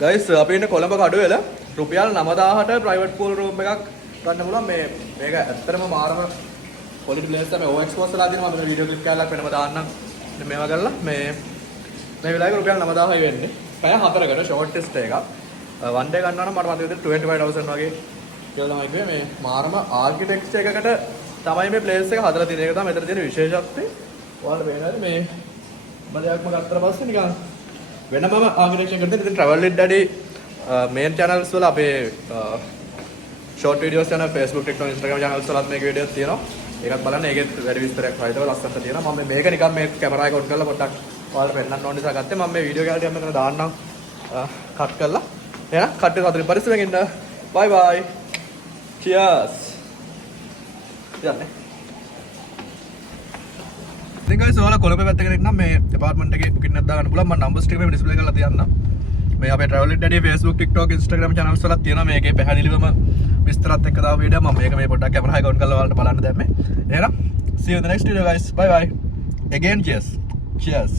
Guys අපි ඉන්නේ කොළඹ කඩුවෙල රුපියල් 9000ට ප්‍රයිවට් pool room එකක් ගන්න පුළුවන් මේක ඇත්තටම මාරම quality place තමයි OX post වල අදිනවා මම වීඩියෝ ක්ලිප් එකක් වෙනම දාන්නම් මේවා කරලා මේ වෙලාවේ රුපියල් 9000යි වෙන්නේ පැය 4කට short stay එකක් one day ගන්නවා නම් මට මතක විදිහට 25000 වගේ කියලා තමයි කිව්වේ මේ මාරම architecture එකකට තමයි මේ place එක හදලා තියෙන එක තමයි මෙතන තියෙන විශේෂත්වය ඔයාලට පේනවාද මේ බඩයක්ම ගත්තට පස්සේ නිකන් වෙනම ආර්කිටෙක්චර් කරද්දී ඉතින් travel with daddy main channels වල අපේ short videos යන Facebook TikTok Instagram channels වලත් මේක වීඩියෝස් තියෙනවා. ඒකත් බලන්න. ඒකෙත් වැඩි විස්තරයක් හරියටම ලස්සනට තියෙනවා. මම මේක නිකන් මේ කැමරා එක ඔන් කරලා පොඩ්ඩක් ඔයාලට පෙන්නන්න ඕන නිසා ගත්තේ. මම මේ වීඩියෝ එක හරියට මෙතන දාන්නම් කට් කරලා. එහෙනම් කට් එක හතරින් පරිස්සමෙන් ඉන්න. bye bye. cheers. යන්නේ. ඉතින් guys ඔයාලා කොළඹ පැත්තකට එක්නම් මේ apartment එකේ booking එකක් දාගන්න පුළුවන්. මම numbers ටික මේ display කරලා තියන්නම්. මේ අපේ travel with daddy Facebook TikTok Instagram channels වලත් තියෙනවා මේකේ පැහැදිලිවම විස්තරات එක්ක දාව වීඩියෝ මම මේක මේ පොඩ්ඩක් කැමරා එක ඔන් කරලා ඔයාලට බලන්න දැම්මේ. එහෙනම් see you in the next video guys. Bye bye. Again cheers. Cheers.